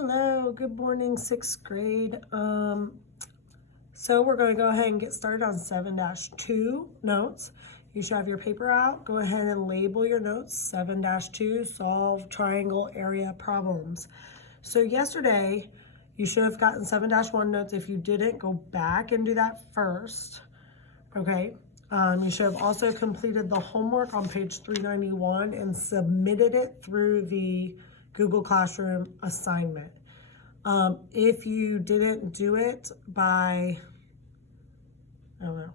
Hello, good morning, sixth grade. So we're going to go ahead and get started on 7-2 notes. You should have your paper out. Go ahead and label your notes. 7-2, solve triangle area problems. So yesterday, you should have gotten 7-1 notes. If you didn't, go back and do that first. Okay. You should have also completed the homework on page 391 and submitted it through the Google Classroom assignment. If you didn't do it by, I don't know,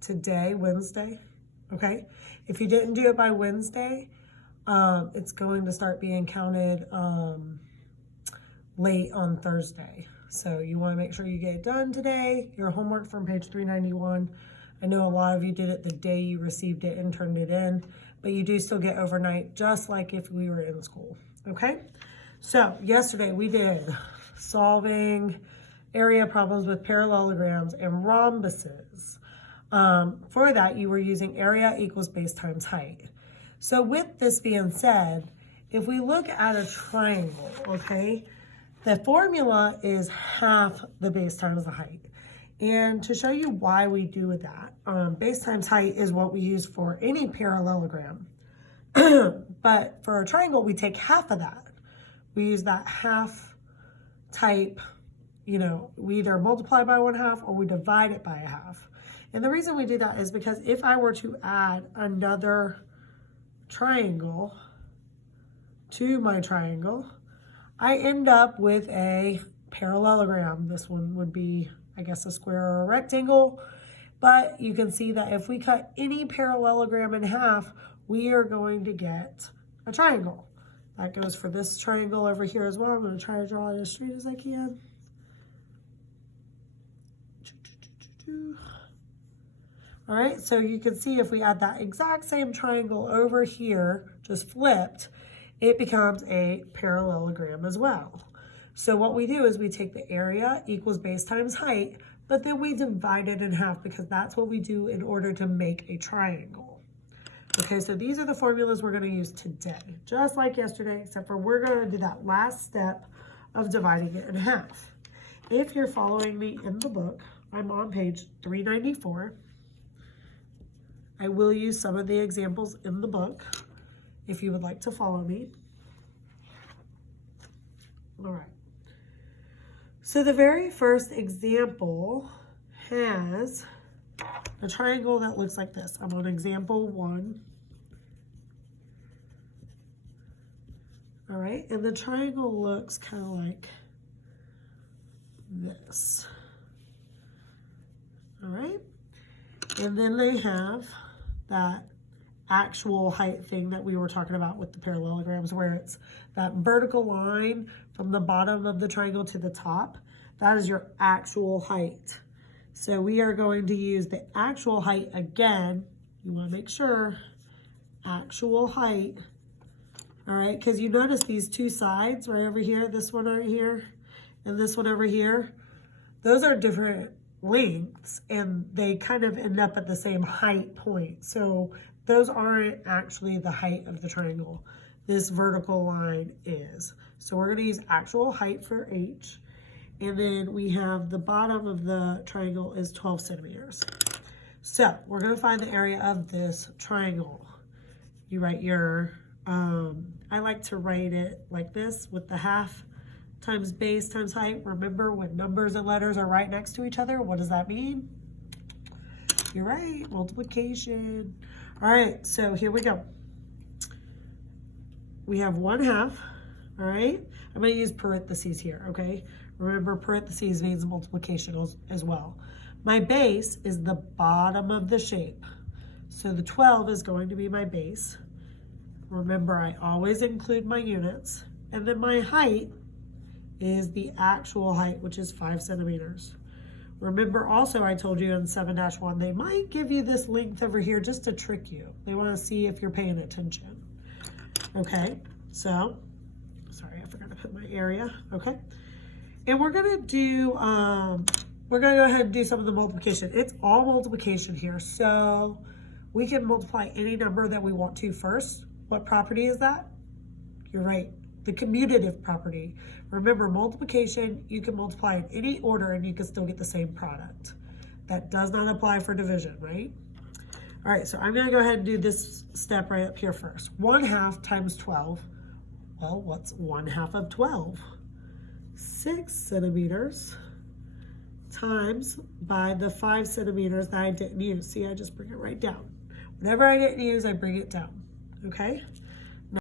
today, Wednesday, okay? If you didn't do it by Wednesday, it's going to start being counted late on Thursday. So you want to make sure you get it done today. Your homework from page 391. I know a lot of you did it the day you received it and turned it in, but you do still get overnight, just like if we were in school, okay? So yesterday we did solving area problems with parallelograms and rhombuses. For that, you were using area equals base times height. So with this being said, if we look at a triangle, okay, the formula is half the base times the height. And to show you why we do that, base times height is what we use for any parallelogram. But for a triangle, we take half of that. We use that half type, we either multiply by 1/2 or we divide it by 1/2. And the reason we do that is because if I were to add another triangle to my triangle, I end up with a parallelogram. This one would be, I guess, a square or a rectangle, but you can see that if we cut any parallelogram in half, we are going to get a triangle. That goes for this triangle over here as well. I'm going to try to draw it as straight as I can. All right, so you can see if we add that exact same triangle over here, just flipped, it becomes a parallelogram as well. So what we do is we take the area equals base times height, but then we divide it in half because that's what we do in order to make a triangle. Okay, so these are the formulas we're going to use today, just like yesterday, except for we're going to do that last step of dividing it in half. If you're following me in the book, I'm on page 394. I will use some of the examples in the book if you would like to follow me. All right. So the very first example has a triangle that looks like this. I'm on example 1. All right, and the triangle looks kind of like this. All right, and then they have that actual height thing that we were talking about with the parallelograms, where it's that vertical line from the bottom of the triangle to the top. That is your actual height. So we are going to use the actual height again. You want to make sure, actual height. All right, because you notice these two sides right over here, this one right here, and this one over here, those are different lengths and they kind of end up at the same height point. So those aren't actually the height of the triangle. This vertical line is. So we're going to use actual height for H. And then we have the bottom of the triangle is 12 centimeters. So we're going to find the area of this triangle. You write your, I like to write it like this with the half times base times height. Remember, when numbers and letters are right next to each other, what does that mean? You're right, multiplication. All right, so here we go. We have 1/2, all right? I'm gonna use parentheses here, okay? Remember, parentheses means multiplication as well. My base is the bottom of the shape. So the 12 is going to be my base. Remember, I always include my units. And then my height is the actual height, which is 5 centimeters. Remember also, I told you in 7-1, they might give you this length over here just to trick you. They want to see if you're paying attention. Okay, so, sorry, I forgot to put my area, okay? And we're gonna do, we're gonna go ahead and do some of the multiplication. It's all multiplication here, so we can multiply any number that we want to first. What property is that? You're right. The commutative property. Remember, multiplication, you can multiply in any order and you can still get the same product. That does not apply for division, right? All right, so I'm going to go ahead and do this step right up here first. 1/2 times 12. Well, what's 1/2 of 12? 6 centimeters times by the 5 centimeters that I didn't use. See, I just bring it right down. Whenever I didn't use, I bring it down, okay?